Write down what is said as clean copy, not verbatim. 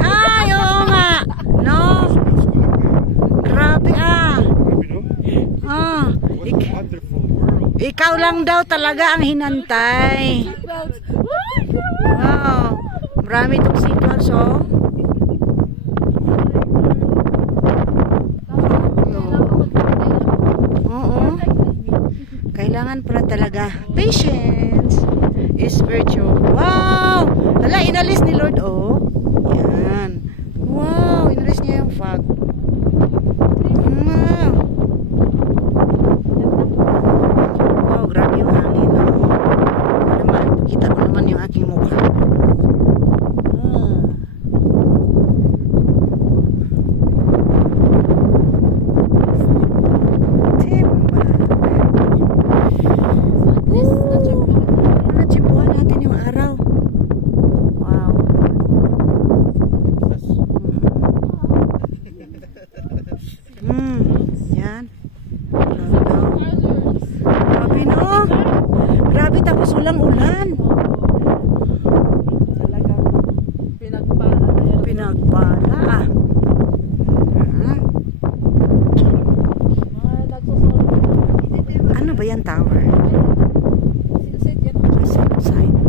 Ay, oo nga. No. Grabe ah. Ah. Ikaw lang daw talaga ang hinantay. Wow. Marami itong seatbelts, oh. Oo. Kailangan pala talaga. Patience is virtue. Wow! Hala, inalis ni Lord, oh. Yan. Wow, inalis niya yung fog. Wow. Wow, grabe yung hangin, oh. Naman, kita ko naman yung aking mukha. Yan. Grabe no. Grabe tapos ulang-ulan. Talaga pinagpala. Pinagpala ah. Ano ba yan tower? Side.